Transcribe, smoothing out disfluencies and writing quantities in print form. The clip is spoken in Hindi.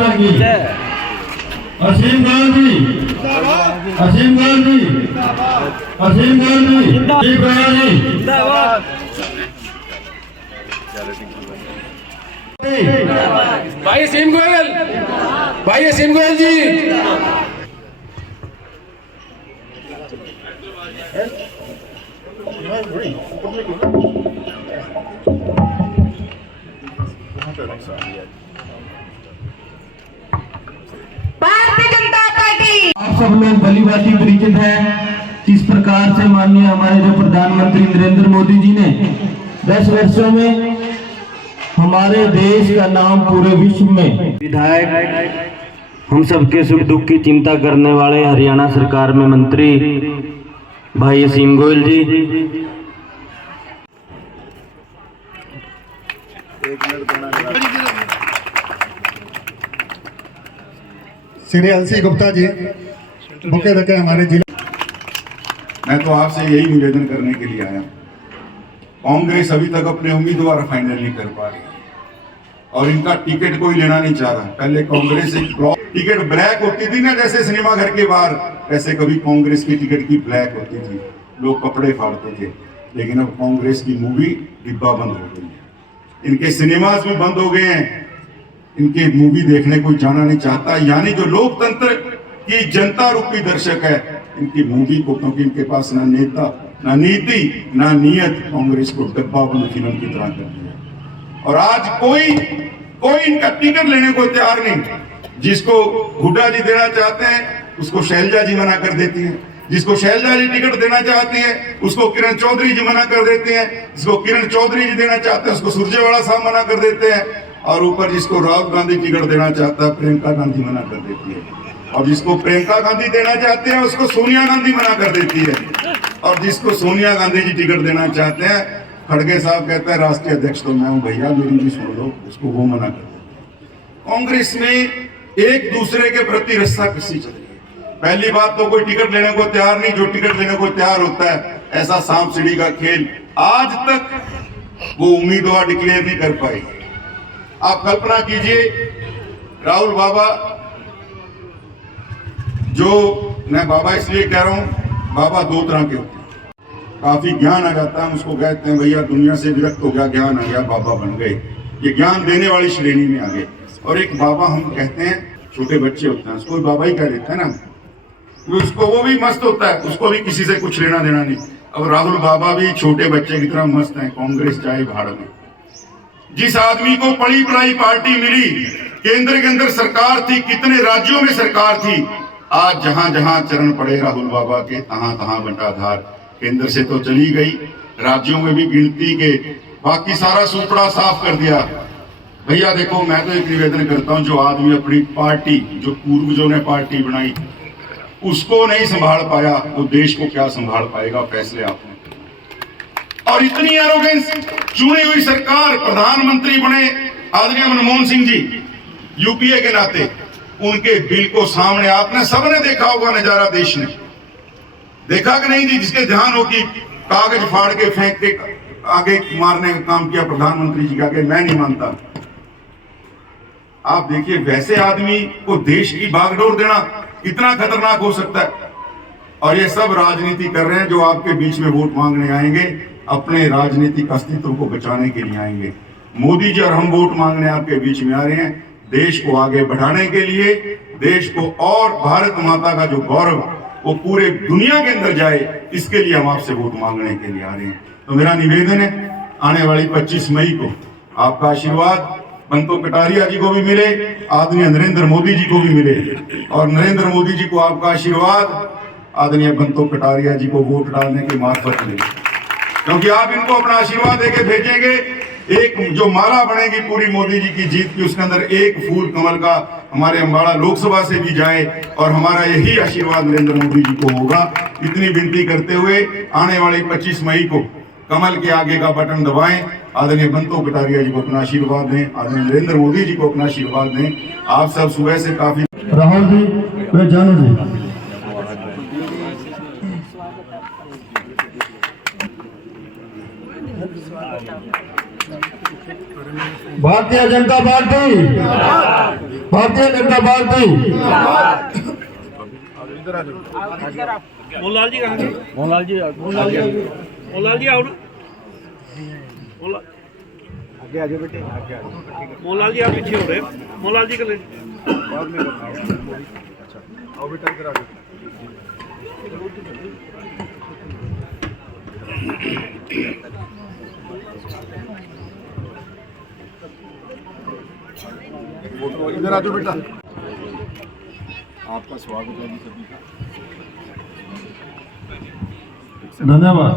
माता की। असीम गांधी, असीम गांधी, असीम गांधी, असीम गांधी। भाई असीम गोयल, भाई असीम गोयल जी। भारतीय जनता पार्टी। आप सब लोग भली भांति परिचित हैं किस प्रकार से माननीय हमारे जो प्रधानमंत्री नरेंद्र मोदी जी ने 10 वर्षों में हमारे देश का नाम पूरे विश्व में। विधायक, हम सबके सुख दुख की चिंता करने वाले हरियाणा सरकार में मंत्री भाई असीम गोयल जी। श्री एलसी गुप्ता जी, मुख्य रखे हमारे जिले। मैं तो आपसे यही निवेदन करने के लिए आया। कांग्रेस अभी तक अपने उम्मीदवार फाइनल नहीं कर पा रही और इनका टिकट कोई लेना नहीं चाह रहा। पहले कांग्रेस एक टिकट ब्लैक होती थी ना, जैसे सिनेमा घर के बाहर, ऐसे कभी कांग्रेस की टिकट की ब्लैक होती थी, लोग कपड़े फाड़ते थे। लेकिन अब कांग्रेस की मूवी डिब्बा बंद हो गई है, इनके सिनेमाज भी बंद हो गए हैं, इनके मूवी देखने कोई जाना नहीं चाहता। यानी जो लोकतंत्र की जनता रूपी दर्शक है, इनकी मूवी को, क्योंकि इनके पास ना नेता, ना नीति, ना नियत, कांग्रेस को डब्बा बंद फिल्म की तरह कर दिया। और आज कोई इनका टिकट लेने को तैयार नहीं। जिसको हुड्डा जी देना चाहते हैं उसको शैलजा जी मना कर देती है, जिसको शैलजा जी टिकट देना चाहती है उसको किरण चौधरी जी मना कर देते हैं, जिसको किरण चौधरी जी देना चाहते हैं उसको सुरजेवाला साहब मना कर देते हैं, और ऊपर जिसको राहुल गांधी टिकट देना चाहता है प्रियंका गांधी मना कर देती है, और जिसको प्रियंका गांधी देना चाहते हैं उसको सोनिया गांधी मना कर देती है, और जिसको सोनिया गांधी जी टिकट देना चाहते हैं खड़गे साहब कहता है राष्ट्रीय अध्यक्ष तो मैं हूं भैया, मेरी भी सुन लो, उसको वो मना कर देते हैं। कांग्रेस में एक दूसरे के प्रति रस्साकसी चल रही है। पहली बात तो कोई टिकट लेने को तैयार नहीं, जो टिकट लेने को तैयार होता है ऐसा सांप सीढ़ी का खेल आज तक वो उम्मीदवार डिक्लेयर नहीं कर पाए। आप कल्पना कीजिए, राहुल बाबा, जो मैं बाबा इसलिए कह रहा हूं, बाबा दो तरह के होते हैं। काफी ज्ञान आ जाता है, उसको कहते हैं भैया दुनिया से विरक्त हो गया, ज्ञान आ गया, बाबा बन गए, ये ज्ञान देने वाली श्रेणी में आ गए। और एक बाबा हम कहते हैं, छोटे बच्चे होते हैं उसको बाबा ही कह देते हैं ना, उसको वो भी मस्त होता है, उसको भी किसी से कुछ लेना देना नहीं। अब राहुल बाबा भी छोटे बच्चे की तरह मस्त हैं, कांग्रेस चाहे भारत में। जिस आदमी को पढ़ी पढ़ाई पार्टी मिली, केंद्र के अंदर सरकार थी, कितने राज्यों में सरकार थी, आज जहां जहां चरण पड़े राहुल बाबा के तहां तहां बंटाधार। केंद्र से तो चली गई, राज्यों में भी गिनती के बाकी सारा सुपड़ा साफ कर दिया। भैया देखो, मैं तो एक निवेदन करता हूं, जो आदमी अपनी पार्टी, जो पूर्वजों ने पार्टी बनाई, उसको नहीं संभाल पाया, वो देश को क्या संभाल पाएगा। फैसले आपने, और इतनी एरोगेंस, चुनी हुई सरकार, प्रधानमंत्री बने आदरणीय मनमोहन सिंह जी, यूपीए के नाते, उनके बिल को सामने आपने सबने देखा होगा नजारा, देश ने देखा कि नहीं जी, जिसके ध्यान हो कि कागज फाड़ के फेंक के आगे मारने का काम किया प्रधानमंत्री जी के आगे, मैं नहीं मानता। आप देखिए, वैसे आदमी को देश की बागडोर देना कितना खतरनाक हो सकता है। और ये सब राजनीति कर रहे हैं, जो आपके बीच में वोट मांगने आएंगे, अपने राजनीतिक अस्तित्व को बचाने के लिए आएंगे। मोदी जी और हम वोट मांगने आपके बीच में आ रहे हैं, देश को आगे बढ़ाने के लिए, देश को और भारत माता का जो गौरव वो पूरे दुनिया के अंदर जाए, इसके लिए हम आपसे वोट मांगने के लिए आ रहे हैं। तो मेरा निवेदन है, आने वाली 25 मई को आपका आशीर्वाद बंतो कटारिया जी को भी मिले, आदरणीय नरेंद्र मोदी जी को भी मिले, और नरेंद्र मोदी जी को आपका आशीर्वाद आदरणीय बंतो कटारिया जी को वोट डालने के मार्फत मिले, क्योंकि आप इनको अपना आशीर्वाद देके भेजेंगे। एक जो माला बनेगी पूरी मोदी जी की जीत की, उसके अंदर एक फूल कमल का हमारे अम्बाड़ा लोकसभा से भी जाए, और हमारा यही आशीर्वाद नरेंद्र मोदी जी को होगा। इतनी विनती करते हुए आने वाली 25 मई को कमल के आगे का बटन दबाएं, आदरणीय बंतो कटारिया जी को अपना आशीर्वाद दें, आदरणीय नरेंद्र मोदी जी को अपना आशीर्वाद दें। आप सब सुबह से काफी राहुल जी, वे जानू जी, भारतीय जनता पार्टी। भारतीय जनता पार्टी मोहनलाल जी कहाँ गए? मोहनलाल जी आओ ना। आगे बेटे आगे मोहनलाल जी आप पीछे हो रहे हैं। मोहनलाल जी कर ले आओ बेटा इधर आ जाओ। फोटो इधर आ जाओ बेटा। आपका स्वागत है जी सभी का। धन्यवाद।